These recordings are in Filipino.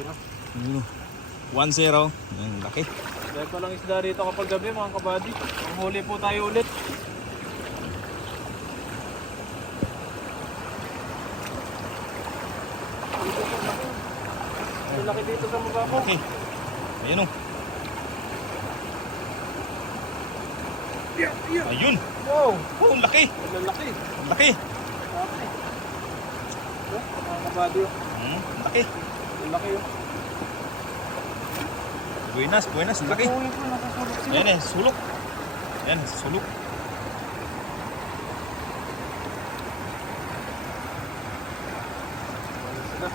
Yun, 1-0. Yan, laki. Dahil pa lang isda rito kapag gabi mga kabady. Manghuli po tayo ulit. Ang laki dito sa mukha ko. Laki. Ayun o. Ayun. Wow! Oh, laki. Ang laki. Laki. Laki. Mga kabady. Laki. Ang laki yun. Buenas, laki. Uy po, nakasulok sila. Ayan eh, sulok. Ayan, sulok. Sila,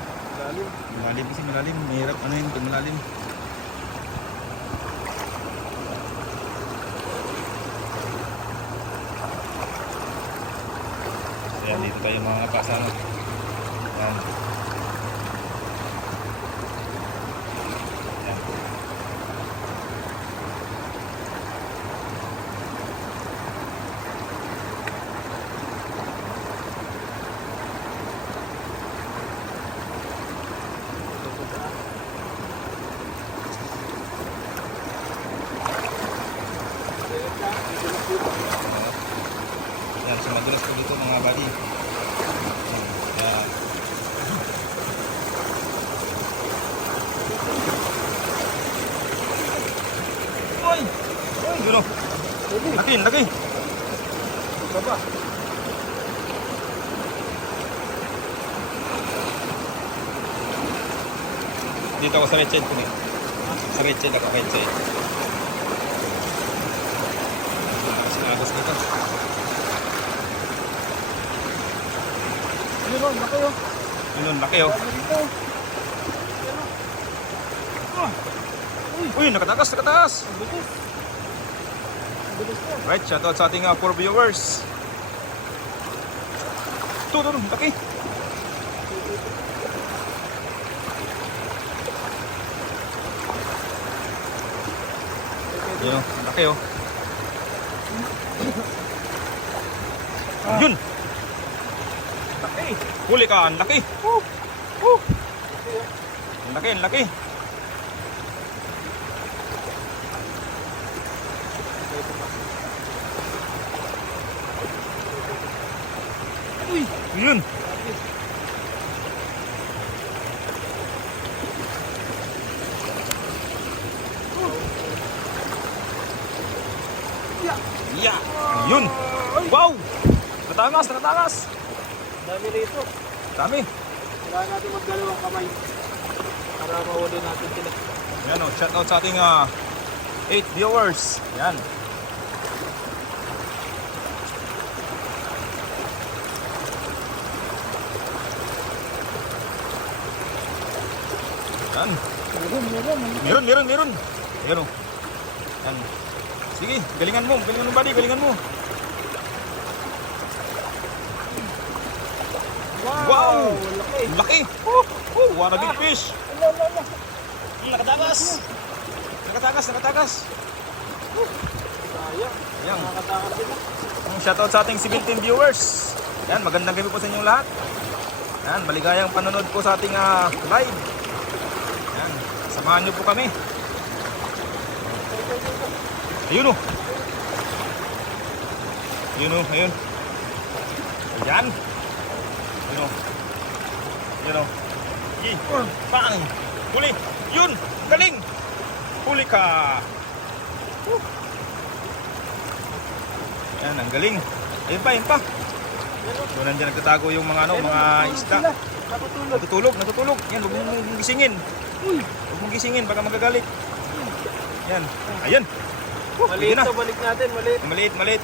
lalim. Malalim kasi, malalim. Mahirap ano yun, kung malalim. Ayan, dito tayo mga kasama. Ayan. Ayan. Yan, so madulas po dito mga buddy. Yan. Uy! Uy! Yun o! Laki, laki! Baba. Dito ako sa right side ko niya. Sa right side ako, right side. Sinagos dito. Ano ba? Laki yun. Yun, laki o. Dami dito. Uy, nakatakas, nakatakas! Ang bilis. Ang bilis na. Right, shoutout sa ating 4 viewers. Ito, laki. Yun, laki o. Yun! Laki. Huli ka, ang laki. Ang laki, ang laki. Uy, yun. Yeah. Yun. Wow. Natakas, natakas. Dami rito. Dami. Kailangan natin magdalawang kamay para mahuli natin sila. Yan o, shoutout sa ating 8 viewers. Yan. Yan. Meron. Yan o. Yan. Sige, galingan mo buddy, galingan mo. Wow! Laki. Laki! What a big fish! Ala. Nakatakas! Nakatakas! Sayang. Yan. Nakakatakot sila. Shoutout sa ating 17 viewers. Yan, magandang gabi po sa inyong lahat. Yan, maligayang panonood po sa ating live. Yan, samahan nyo po kami. Ayun o. Ayun. Ayan. Ayun o. Bang! Huli! Yun! Galing! Huli ka! Yan, ang galing. Ayun pa. Doon nandiyan nagtatago yung mga mga isda. Natutulog. Yan, huwag mong gisingin. Huwag mong gisingin, baka magagalit. Yan. Ayan. Maliit to, balik natin. Maliit.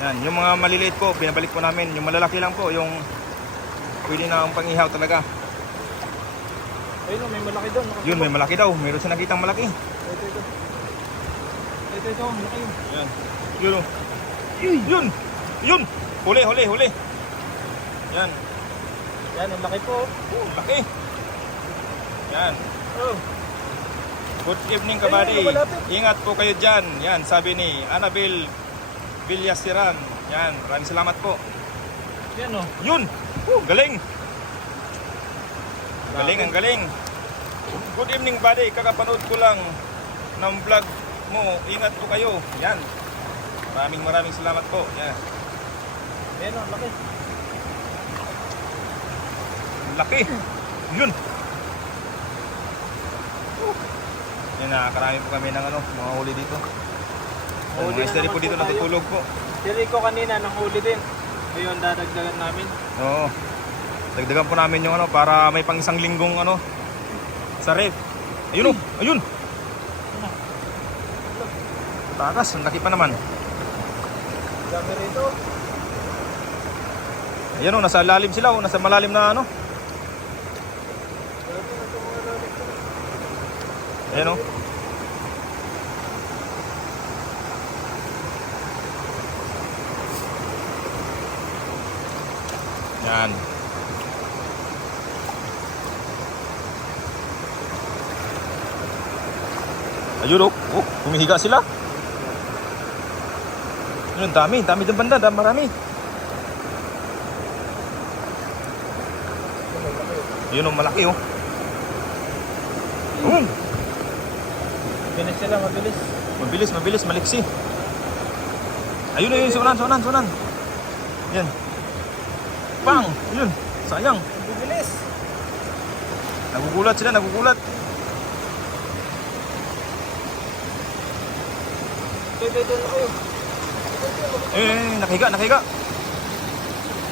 Yan, yung mga maliliit po, pinabalik po namin. Yung malalaki lang po, yung pwede na ang pangihaw talaga. Ayun, may malaki doon. Yun, may malaki daw. Meron siya nakitang malaki. Ito, malaki yun. Yan. Yun. Huli. Yan. Yan, ang laki po. Laki. Yan. Oh. Good evening, kabady. Ayun, malapit. Ingat po kayo dyan. Yan, sabi ni Annabel Villasiran. Yan, maraming salamat po. Yan o. Yun. Galing. Ang galing. Good evening, buddy. Kakapanood ko lang ng vlog mo. Ingat po kayo. Yan. Maraming salamat po. Yan. Ayan o, laki. Laki. Yun. Yan, nakakarami po kami ng mga huli dito. Huli Mga na isda rin po naman dito po tayo. natutulog po. Si Rico kanina nang huli din. Ngayon dadagdagan namin. Oo. Dagdagan po namin yung para may pang isang linggong sa ref. Ayun o. Ayun. Takas. Ang laki pa naman. Dami rito. Ayan o. Nasa lalim sila o. Nasa malalim na Ayan o. Yan. Ayun o. Oh, humihiga sila. Yun, dami dyan banda. Marami. Yun o, malaki o. Bilis sila, mabilis. Mabilis, maliksi. Ayun, sunan. Yan. Bang! Yun, sayang. Bilis. Nagugulat sila. Doon na kayo. Nakahiga.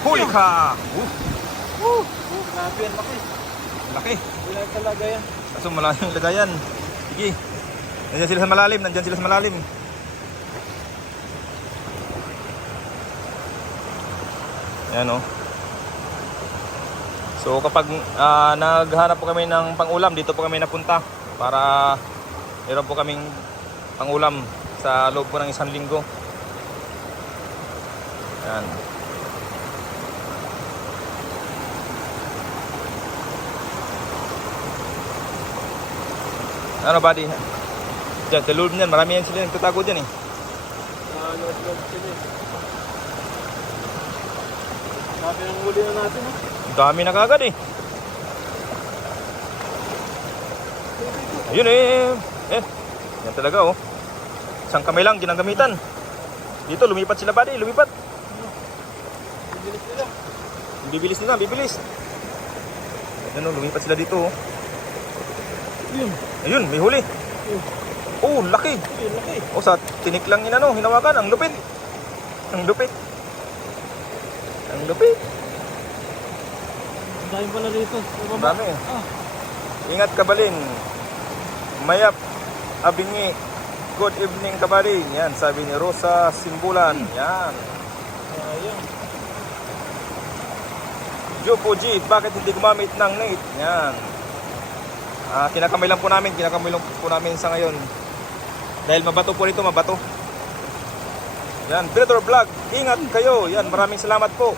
Huli ka! Grabe yan, laki. Laki. Wala talaga yan. Kaso malalim yung lagayan. Sige. Nandiyan sila sa malalim. Ayan o. So kapag naghanap po kami ng pang-ulam, dito po kami napunta para meron po kaming pang-ulam sa loob po ng isang linggo. Ayan. Ano buddy? Diyan, sa loob niyan, marami yan sila nagtatago dyan eh. Lord sila. Grabe ng huli na natin. Ang dami na kagad eh. Ayun eh. Yan talaga oh. Isang kamay lang ginagamitan. Dito lumipat sila buddy, lumipat. Bibilis nila. Bibilis. Ayun oh, lumipat sila dito oh. Ayun, may huli. Oh, laki. Laki. Oh, sa tinik lang hinawakan. Ang lupit. Ang lupit. Ang dami pala dito. Ang dami. Ingat kabalin. Mayap. Abingi. Good evening kabali. Yan, sabi ni Rosa Simbulan. Yan. Ayan. Jopo G, bakit hindi gumamit ng net? Yan. Kinakamay lang po namin sa ngayon. Dahil mabato po rito, mabato. Yan, Berador Vlog, ingat kayo. Yan, maraming salamat po.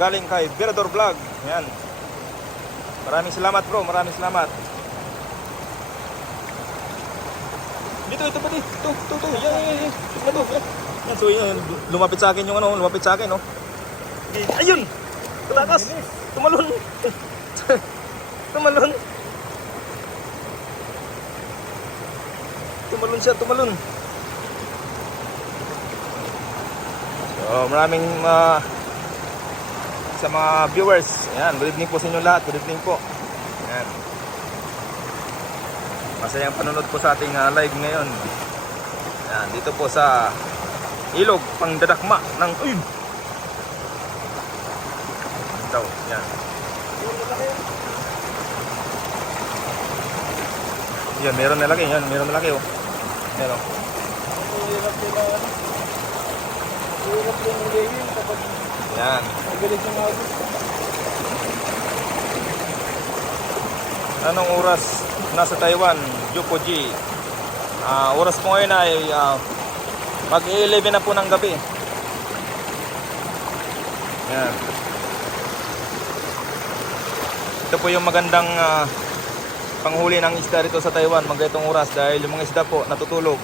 Galing kay Berador Vlog. Yan. Maraming salamat bro, maraming salamat. Dito pa di. Ito. Yan. Ito. Yan, so yan, lumapit sa akin oh. Ayun. Katakas. Tumalon. Tumalon. So, maraming sa mga viewers. Ayan, good evening po sa inyo lahat. Good evening po. Ayan. Masayang panonood po sa ating live ngayon. Ayan, dito po sa ilog pangdadakma ng ito. Ayan. Yan, meron na laki oh. Meron. Hirap nila. Hirap din hulihin kapag Yan. mabilis yung agos. Anong oras nasa Taiwan? Jopo G. Oras po ngayon ay mag-11 na po ng gabi. Yan. Ito po yung magandang panghuli ng isda rito sa Taiwan magaytong oras dahil yung mga isda po natutulog.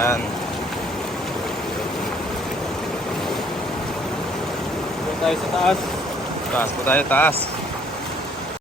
Yan. Doon tayo sa taas. Taas po tayo, taas.